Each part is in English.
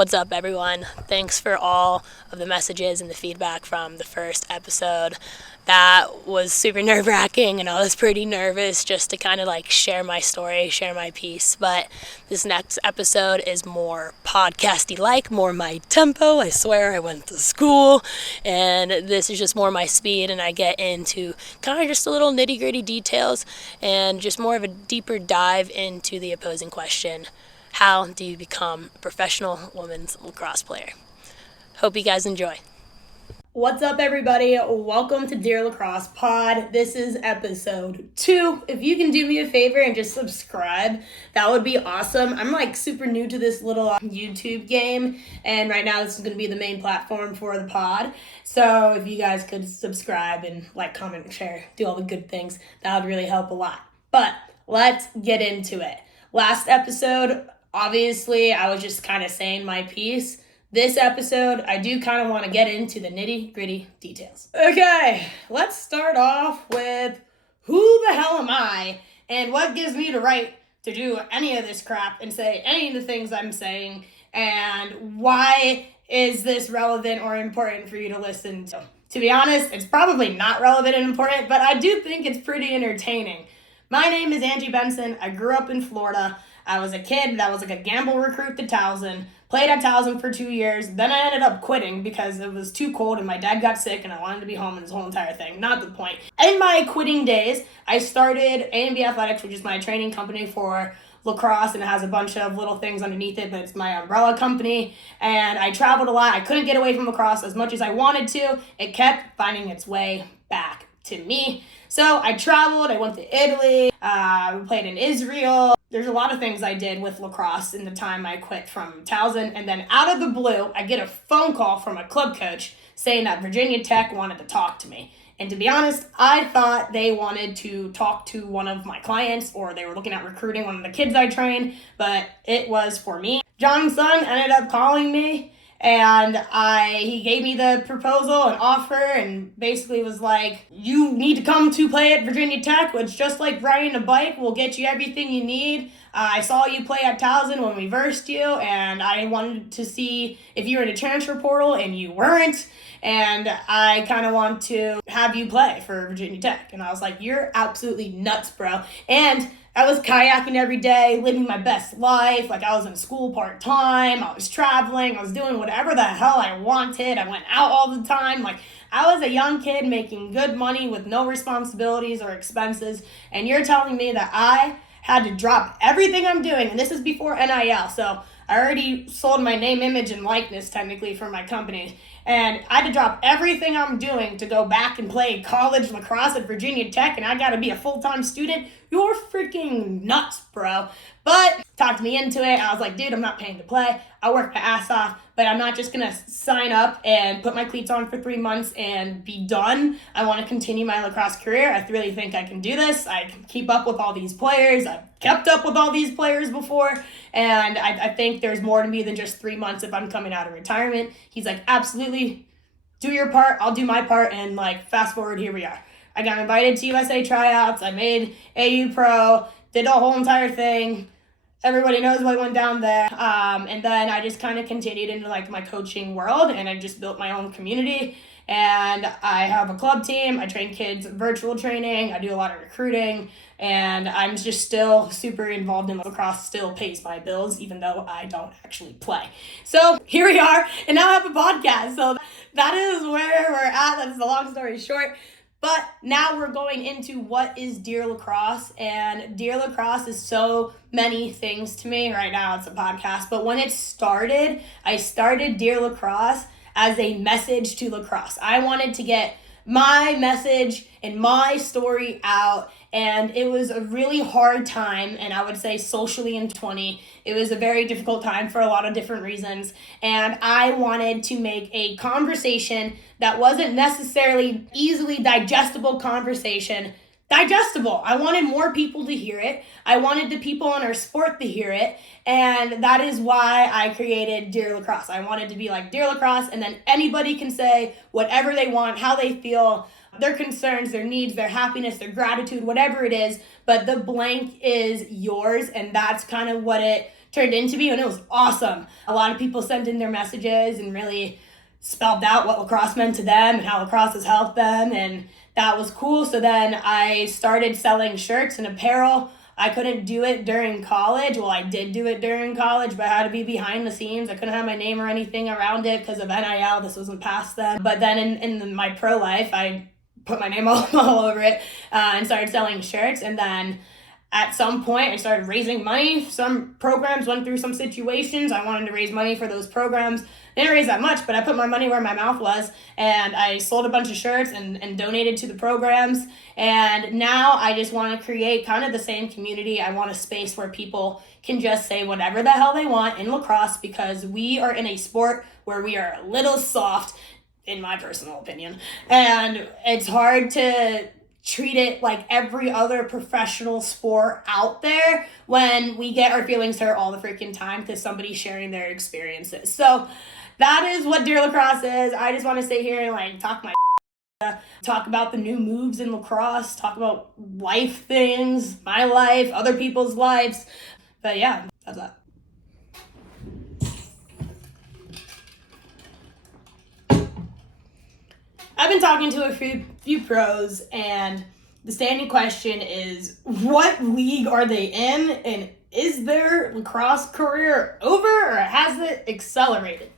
What's up, everyone? Thanks for all of the messages and the feedback from the first episode. That was super nerve-wracking, and I was pretty nervous just to kind of share my story, share my piece. But this next episode is more podcasty-like, more my tempo. I swear I went to school, and this is just more my speed, and I get into kind of just a little nitty-gritty details and just more of a deeper dive into the opposing question. How do you become a professional women's lacrosse player? Hope you guys enjoy. What's up, everybody? Welcome to Dear Lacrosse Pod. This is episode 2. If you can do me a favor and just subscribe, that would be awesome. I'm super new to this little YouTube game, and right now this is going to be the main platform for the pod. So if you guys could subscribe and comment, share, do all the good things, that would really help a lot. But let's get into it. Last episode, obviously, I was just kind of saying my piece. This episode, I do kind of want to get into the nitty-gritty details. Okay, let's start off with who the hell am I and what gives me the right to do any of this crap and say any of the things I'm saying, and why is this relevant or important for you to listen to? To be honest, it's probably not relevant and important, but I do think it's pretty entertaining. My name is Angie Benson. I grew up in Florida. I was a kid that was a gamble recruit to Towson. Played at Towson for 2 years. Then I ended up quitting because it was too cold and my dad got sick and I wanted to be home and this whole entire thing. Not the point. In my quitting days, I started A&B Athletics, which is my training company for lacrosse, and it has a bunch of little things underneath it, but it's my umbrella company. And I traveled a lot. I couldn't get away from lacrosse as much as I wanted to. It kept finding its way back to me. So I traveled. I went to Italy. We played in Israel. There's a lot of things I did with lacrosse in the time I quit from Towson. And then out of the blue, I get a phone call from a club coach saying that Virginia Tech wanted to talk to me. And to be honest, I thought they wanted to talk to one of my clients, or they were looking at recruiting one of the kids I trained, but it was for me. John Sung ended up calling me, and he gave me the proposal and offer, and basically was like, you need to come to play at Virginia Tech, which just like riding a bike will get you everything you need. I saw you play at Towson when we versed you, and I wanted to see if you were in a transfer portal, and you weren't, and I kind of want to have you play for Virginia Tech. And I was like, you're absolutely nuts, bro. And I was kayaking every day, living my best life. I was in school part-time. I was traveling. I was doing whatever the hell I wanted. I went out all the time. I was a young kid making good money with no responsibilities or expenses. And you're telling me that I had to drop everything I'm doing. And this is before NIL. So I already sold my name, image, and likeness technically for my company. And I had to drop everything I'm doing to go back and play college lacrosse at Virginia Tech, and I got to be a full-time student. You're freaking nuts, bro. But talked me into it. I was like, dude, I'm not paying to play. I work my ass off, but I'm not just going to sign up and put my cleats on for 3 months and be done. I want to continue my lacrosse career. I really think I can do this. I can keep up with all these players. I've kept up with all these players before, and I think there's more to me than just 3 months if I'm coming out of retirement. He's like, absolutely, do your part, I'll do my part, and fast forward, here we are. I got invited to USA tryouts. I made AU Pro, did the whole entire thing. Everybody knows what went down there. And then I just kind of continued into my coaching world, and I just built my own community. And I have a club team. I train kids virtual training. I do a lot of recruiting, and I'm just still super involved in lacrosse. Still pays my bills, even though I don't actually play. So here we are, and now I have a podcast. So that is where we're at. That's the long story short. But now we're going into what is Dear Lacrosse, and Dear Lacrosse is so many things to me. Right now it's a podcast, but when it started, I started Dear Lacrosse as a message to lacrosse. I wanted to get my message and my story out, and it was a really hard time, and I would say socially in 20, it was a very difficult time for a lot of different reasons, and I wanted to make a conversation that wasn't necessarily easily digestible conversation digestible. I wanted more people to hear it. I wanted the people on our sport to hear it. And that is why I created Dear Lacrosse. I wanted to be like Dear Lacrosse, and then anybody can say whatever they want, how they feel, their concerns, their needs, their happiness, their gratitude, whatever it is. But the blank is yours, and that's kind of what it turned into be, and it was awesome. A lot of people sent in their messages and really spelled out what lacrosse meant to them and how lacrosse has helped them, and that was cool. So then I started selling shirts and apparel. I couldn't do it during college. Well, I did do it during college, but I had to be behind the scenes. I couldn't have my name or anything around it because of NIL. This wasn't past then. But then in my pro life, I put my name all over it and started selling shirts. And then at some point, I started raising money. Some programs went through some situations. I wanted to raise money for those programs. I didn't raise that much, but I put my money where my mouth was, and I sold a bunch of shirts and donated to the programs. And now I just want to create kind of the same community. I want a space where people can just say whatever the hell they want in lacrosse, because we are in a sport where we are a little soft, in my personal opinion. And it's hard to treat it like every other professional sport out there when we get our feelings hurt all the freaking time because somebody's sharing their experiences. So that is what Dear Lacrosse is. I just want to sit here and talk about the new moves in lacrosse, talk about life things, my life, other people's lives. But yeah, that's that. I've been talking to a few pros, and the standing question is, what league are they in, and is their lacrosse career over, or has it accelerated?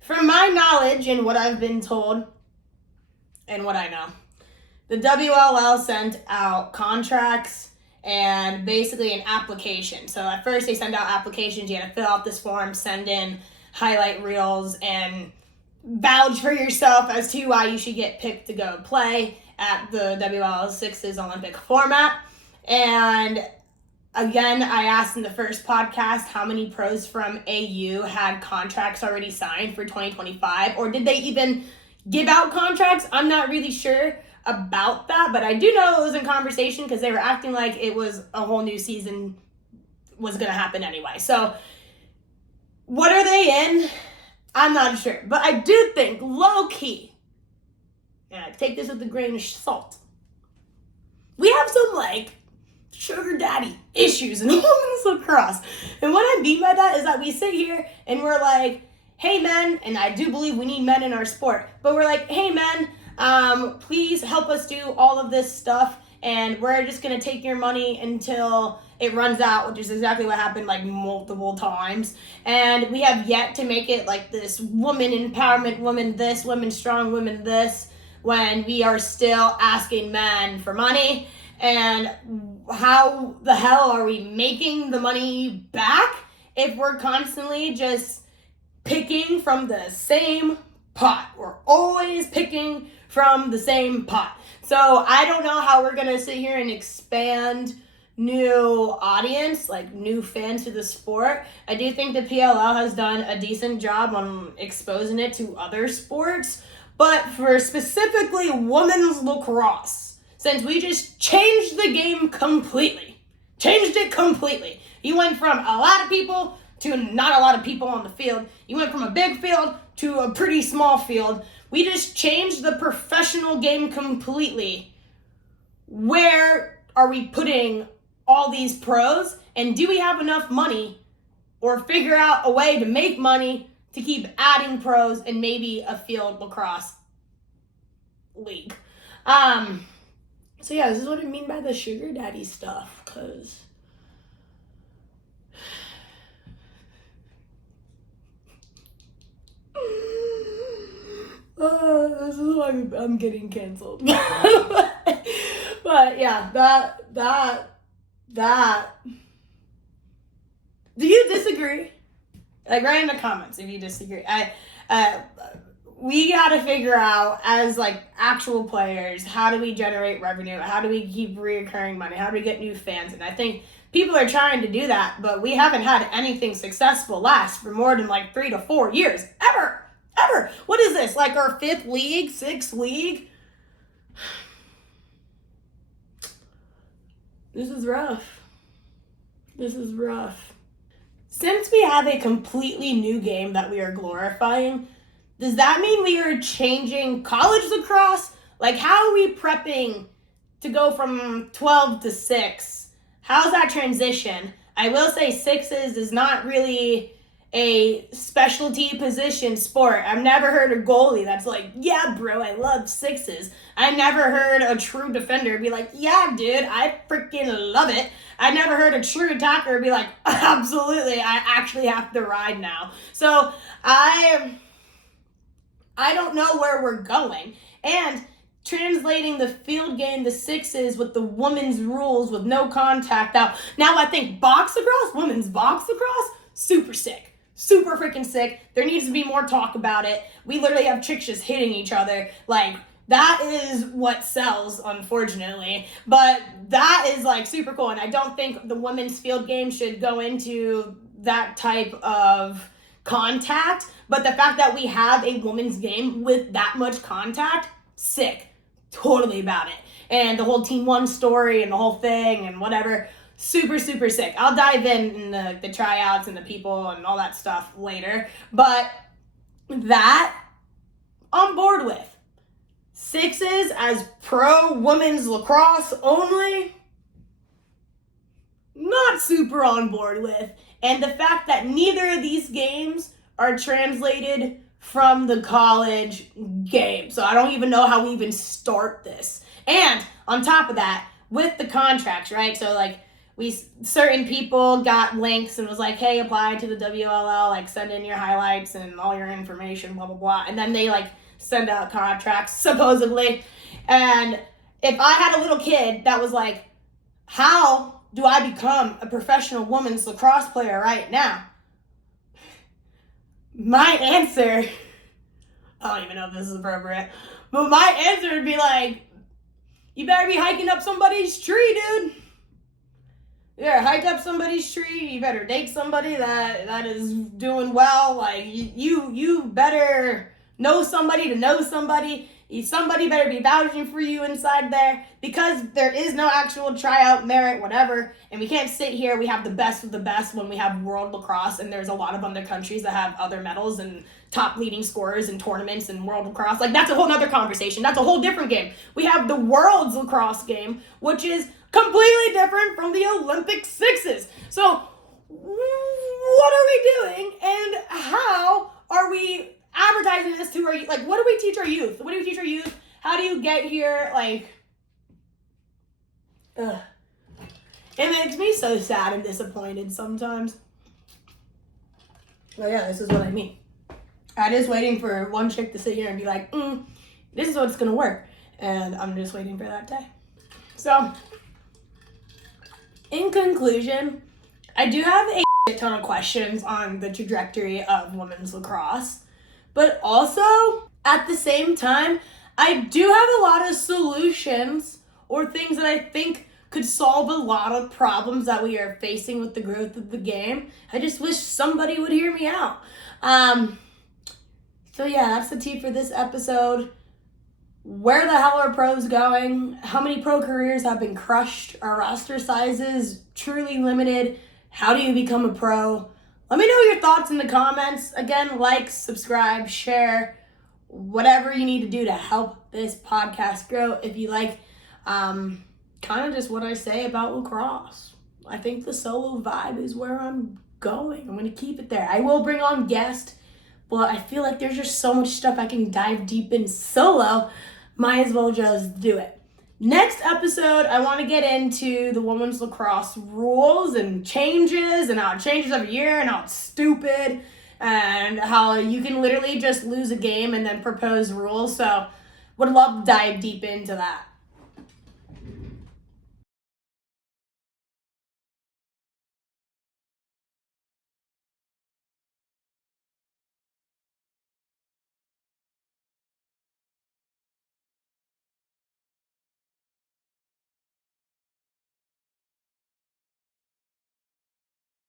From my knowledge and what I've been told and what I know, the WLL sent out contracts and basically an application. So at first they send out applications. You had to fill out this form, send in highlight reels, and vouch for yourself as to why you should get picked to go play at the WL6's Olympic format. And again, I asked in the first podcast how many pros from AU had contracts already signed for 2025, or did they even give out contracts? I'm not really sure about that, but I do know it was in conversation because they were acting like it was a whole new season was going to happen anyway. So what are they in? I'm not sure, but I do think low-key, and I take this with a grain of salt, we have some sugar daddy issues in women's lacrosse. And what I mean by that is that we sit here and we're like, hey men, and I do believe we need men in our sport, but we're like, hey men, please help us do all of this stuff, and we're just gonna take your money until it runs out, which is exactly what happened multiple times. And we have yet to make it this woman empowerment, women this, women strong, women this, when we are still asking men for money. And how the hell are we making the money back if we're constantly just picking from the same pot? We're always picking from the same pot. So I don't know how we're gonna sit here and expand new audience, new fans to the sport. I do think the PLL has done a decent job on exposing it to other sports, but for specifically women's lacrosse, since we just changed the game completely, you went from a lot of people to not a lot of people on the field. You went from a big field to a pretty small field. We just changed the professional game completely. Where are we putting all these pros, and do we have enough money or figure out a way to make money to keep adding pros and maybe a field lacrosse league? So yeah, this is what I mean by the sugar daddy stuff, because this is why I'm getting canceled. But yeah, that do you disagree? Write in the comments if you disagree. We got to figure out as actual players, how do we generate revenue? How do we keep reoccurring money? How do we get new fans? And I think people are trying to do that, but we haven't had anything successful last for more than 3 to 4 years. Ever. What is this? Our 5th league, 6th league? This is rough. Since we have a completely new game that we are glorifying, does that mean we are changing college lacrosse? How are we prepping to go from 12 to 6? How's that transition? I will say sixes is not really a specialty position sport. I've never heard a goalie that's like, yeah, bro, I love sixes. I never heard a true defender be like, yeah, dude, I freaking love it. I never heard a true attacker be like, absolutely, I actually have to ride now. So I don't know where we're going. And translating the field game, the sixes, with the women's rules with no contact out. Now I think box lacrosse, women's box lacrosse, super sick. Super freaking sick. There needs to be more talk about it. We literally have chicks just hitting each other. Like, that is what sells, unfortunately. But that is, like, super cool. And I don't think the women's field game should go into that type of contact. But the fact that we have a women's game with that much contact, sick. Totally about it. And the whole Team One story and the whole thing and whatever, super, super sick. I'll dive in the tryouts and the people and all that stuff later. But that, I'm board with. Sixes as pro women's lacrosse only, not super on board with. And the fact that neither of these games are translated from the college game. So I don't even know how we even start this. And on top of that, with the contracts, right? So like, certain people got links and was like, hey, apply to the WLL, like send in your highlights and all your information, blah, blah, blah. And then they like send out contracts, supposedly. And if I had a little kid that was like, how do I become a professional women's lacrosse player right now? My answer, I don't even know if this is appropriate, but my answer would be like, you better be hiking up somebody's tree, dude. Yeah, hike up somebody's tree. You better date somebody that is doing well. Like, you better know somebody to know somebody. Somebody better be vouching for you inside there, because there is no actual tryout merit, whatever. And we can't sit here. We have the best of the best when we have world lacrosse, and there's a lot of other countries that have other medals and top leading scorers in tournaments and world lacrosse. Like, that's a whole nother conversation. That's a whole different game. We have the world's lacrosse game, which is completely different from the Olympic sixes. So what are we doing, and how are we advertising this to our, like, what do we teach our youth? What do we teach our youth? How do you get here? Like, ugh. It makes me so sad and disappointed sometimes. But yeah, this is what I mean. I'm just waiting for one chick to sit here and be like, this is what's gonna work. And I'm just waiting for that day. So, in conclusion, I do have a ton of questions on the trajectory of women's lacrosse. But also, at the same time, I do have a lot of solutions or things that I think could solve a lot of problems that we are facing with the growth of the game. I just wish somebody would hear me out. So yeah, that's the tea for this episode. Where the hell are pros going? How many pro careers have been crushed? Are roster sizes truly limited? How do you become a pro? Let me know your thoughts in the comments. Again, like, subscribe, share, whatever you need to do to help this podcast grow. If you like kind of just what I say about lacrosse. I think the solo vibe is where I'm going. I'm going to keep it there. I will bring on guests, but I feel like there's just so much stuff I can dive deep in solo. Might as well just do it. Next episode, I want to get into the women's lacrosse rules and changes, and how it changes every year, and how it's stupid, and how you can literally just lose a game and then propose rules. So would love to dive deep into that.